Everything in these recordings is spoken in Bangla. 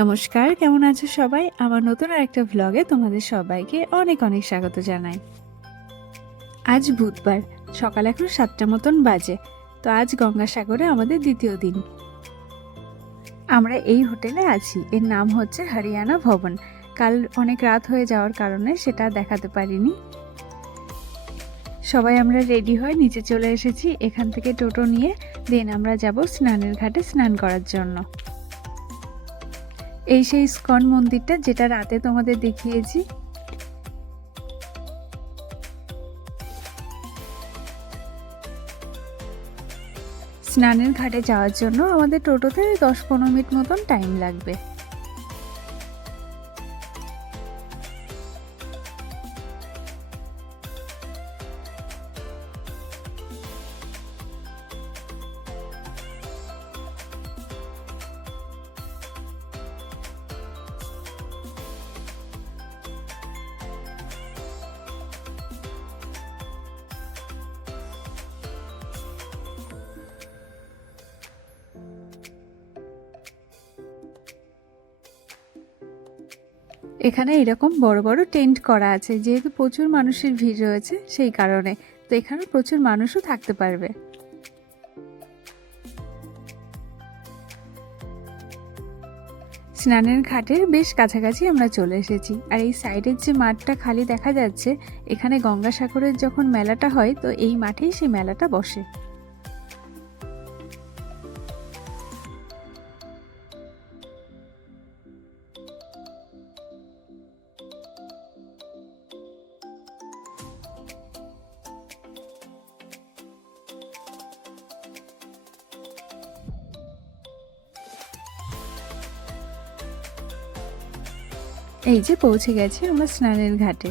নমস্কার, কেমন আছো সবাই? আমার নতুন আরেকটা ভ্লগে তোমাদের সবাইকে অনেক অনেক স্বাগত জানাই। আজ বুধবার, সকাল এখন 7টা মতন বাজে। তো আজ গঙ্গাসাগরে আমাদের দ্বিতীয় দিন। আমরা এই হোটেলে আছি, এর নাম হচ্ছে হরিয়ানা ভবন। কাল অনেক রাত হয়ে যাওয়ার কারণে সেটা দেখাতে পারিনি। সবাই আমরা রেডি হয়ে নিচে চলে এসেছি। এখান থেকে টোটো নিয়ে দেন আমরা যাব স্নানের ঘাটে স্নান করার জন্য। এই সেই ইস্কন মন্দিরটা যেটা রাতে তোমাদের দেখিয়েছি। স্নানের ঘাটে যাওয়ার জন্য আমাদের টোটোতে 10-15 মিনিট মতন টাইম লাগবে। এখানে এরকম বড় বড় টেন্ট করা আছে, যেহেতু প্রচুর মানুষের ভিড় রয়েছে সেই কারণে। তো এখানে প্রচুর মানুষও থাকতে পারবে। স্নানের ঘাটের বেশ কাছাকাছি আমরা চলে এসেছি। আর এই সাইডের যে মাঠটা খালি দেখা যাচ্ছে, এখানে গঙ্গাসাগরের যখন মেলাটা হয় তো এই মাঠেই সেই মেলাটা বসে। এই যে পৌঁছে গেছি আমরা স্নানের ঘাটে।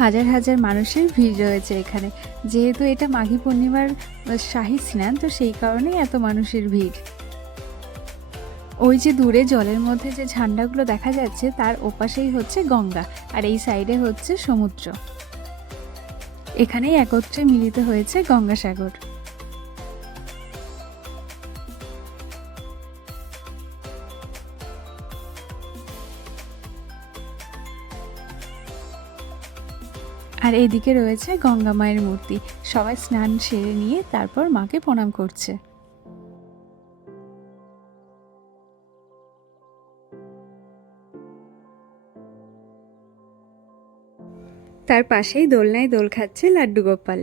হাজার হাজার মানুষের ভিড় রয়েছে এখানে। যেহেতু এটা মাঘী পূর্ণিমার শাহী স্নান, তো সেই কারণেই এত মানুষের ভিড়। ওই যে দূরে জলের মধ্যে যে ঝান্ডাগুলো দেখা যাচ্ছে তার ওপাশেই হচ্ছে গঙ্গা, আর এই সাইডে হচ্ছে সমুদ্র। এখানেই একত্রে মিলিত হয়েছে গঙ্গাসাগর। আর এদিকে রয়েছে গঙ্গা মায়ের মূর্তি। সবাই স্নান সেরে নিয়ে তারপর মাকে প্রণাম করছে। তার পাশেই দোলনায় দোল খাচ্ছে লাড্ডু গোপাল।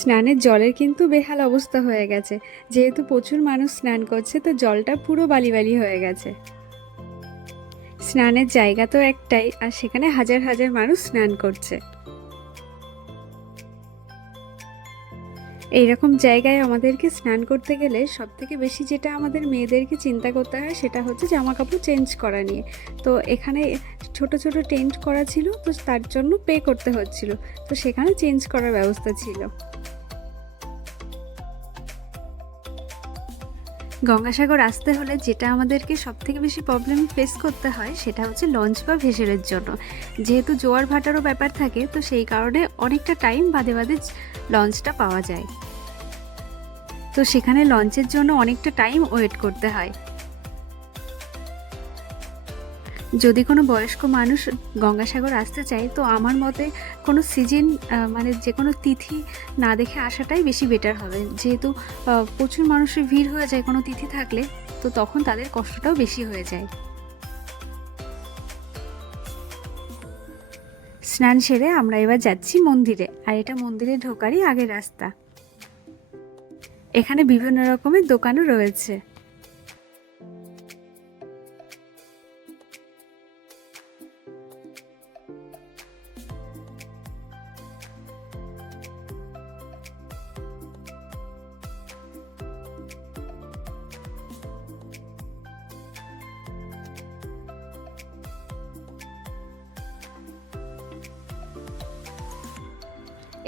স্নানের জলের কিন্তু বেহাল অবস্থা হয়ে গেছে। যেহেতু প্রচুর মানুষ স্নান করছে তো জলটা পুরো বালি বালি হয়ে গেছে। স্নানের জায়গা তো একটাই, আর সেখানে হাজার হাজার মানুষ স্নান করছে। এইরকম জায়গায় আমাদেরকে স্নান করতে গেলে সবথেকে বেশি যেটা আমাদের মেয়েদেরকে চিন্তা করতে হয় সেটা হচ্ছে জামা কাপড় চেঞ্জ করা নিয়ে। তো এখানে ছোট ছোট টেন্ট করা ছিল, তো তার জন্য পে করতে হচ্ছিল। তো সেখানে চেঞ্জ করার ব্যবস্থা ছিল। গঙ্গাসাগর আসতে হলে যেটা আমাদেরকে সবথেকে বেশি প্রবলেম ফেস করতে হয় সেটা হচ্ছে লঞ্চ বা ভেসেলের জন্য। যেহেতু জোয়ার ভাটারও ব্যাপার থাকে, তো সেই কারণে অনেকটা টাইম বাদে বাদে লঞ্চটা পাওয়া যায়। তো সেখানে লঞ্চের জন্য অনেকটা টাইম ওয়েট করতে হয়। যদি কোনো বয়স্ক মানুষ গঙ্গাসাগর আসতে চায় তো আমার মতে কোনো সিজন মানে যে কোনো তিথি না দেখে আসাটাই বেশি বেটার হবে। যেহেতু প্রচুর মানুষের ভিড় হয়ে যায় কোনো তিথি থাকলে, তো তখন তাদের কষ্টটাও বেশি হয়ে যায়। স্নান সেরে আমরা এবার যাচ্ছি মন্দিরে, আর এটা মন্দিরে ঢোকারই আগের রাস্তা। এখানে বিভিন্ন রকমের দোকানও রয়েছে।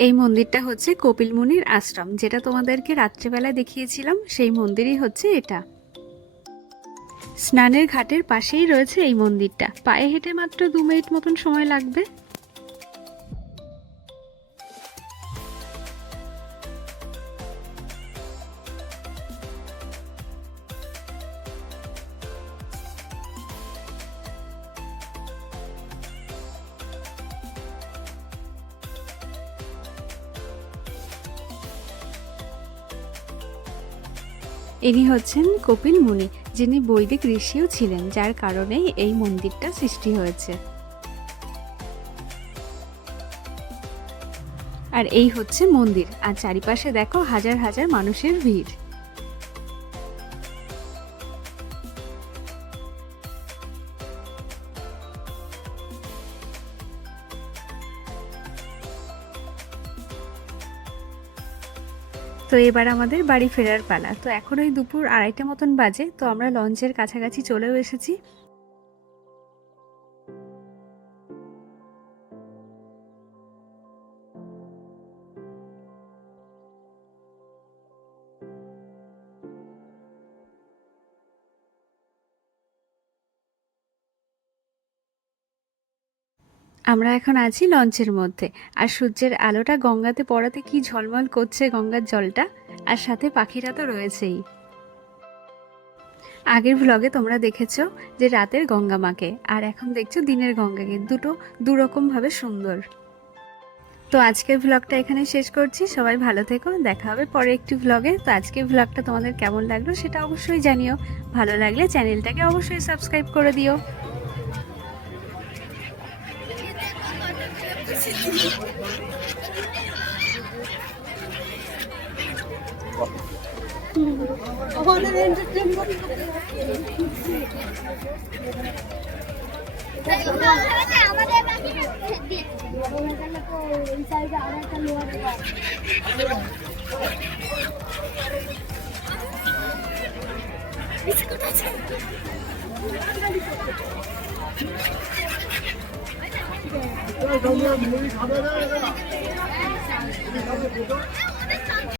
এই মন্দিরটা হচ্ছে কপিল মুনির আশ্রম, যেটা তোমাদেরকে রাত্রেবেলায় দেখিয়েছিলাম, সেই মন্দিরই হচ্ছে এটা। স্নানের ঘাটের পাশেই রয়েছে এই মন্দিরটা, পায়ে হেঁটে মাত্র 2 মিনিট মতন সময় লাগবে। ইনি হচ্ছেন কপিল মুনি, যিনি বৈদিক ঋষিও ছিলেন, যার কারণেই এই মন্দিরটা সৃষ্টি হয়েছে। আর এই হচ্ছে মন্দির, আর চারিপাশে দেখো হাজার হাজার মানুষের ভিড়। তো এবার আমাদের বাড়ি ফেরার পালা। তো এখন ওই দুপুর 2:30 মতন বাজে, তো আমরা লঞ্চের কাছাকাছি চলেও এসেছি। আমরা এখন আছি লঞ্চের মধ্যে, আর সূর্যের আলোটা গঙ্গাতে পড়াতে কি ঝলমল করছে গঙ্গার জলটা, আর সাথে পাখিরা তো রয়েছেই। আগের ভ্লগে তোমরা দেখেছো যে রাতের গঙ্গা মাকে, আর এখন দেখছো দিনের গঙ্গাকে, দুটো দুরকম ভাবে সুন্দর। তো আজকের ভ্লগটা এখানে শেষ করছি। সবাই ভালো থেকো, দেখা হবে পরে একটি ভ্লগে। তো আজকের ভ্লগটা তোমাদের কেমন লাগলো সেটা অবশ্যই জানিও। ভালো লাগলে চ্যানেলটাকে অবশ্যই সাবস্ক্রাইব করে দিও। আমাদের বাকি এই সাইডে আর একটা লোহার বিস্কুট আছে।